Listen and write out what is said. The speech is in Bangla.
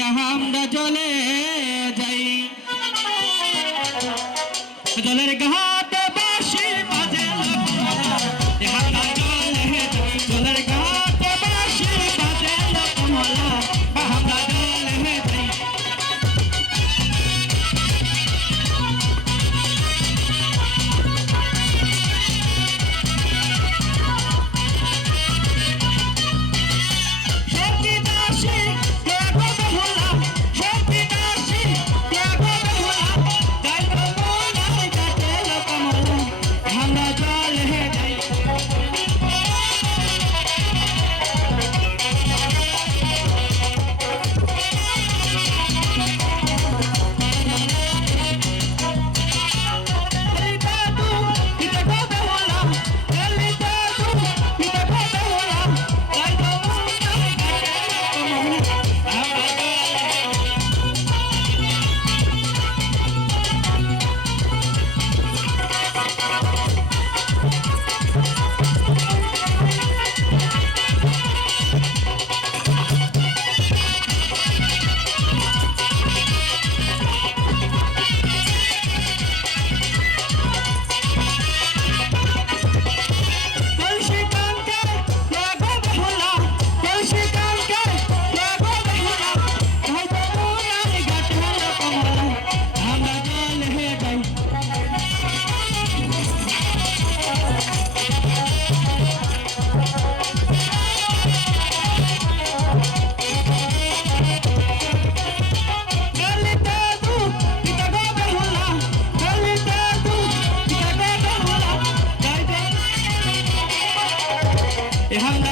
আমরা চলে যাই। জলের ঘা এখানকার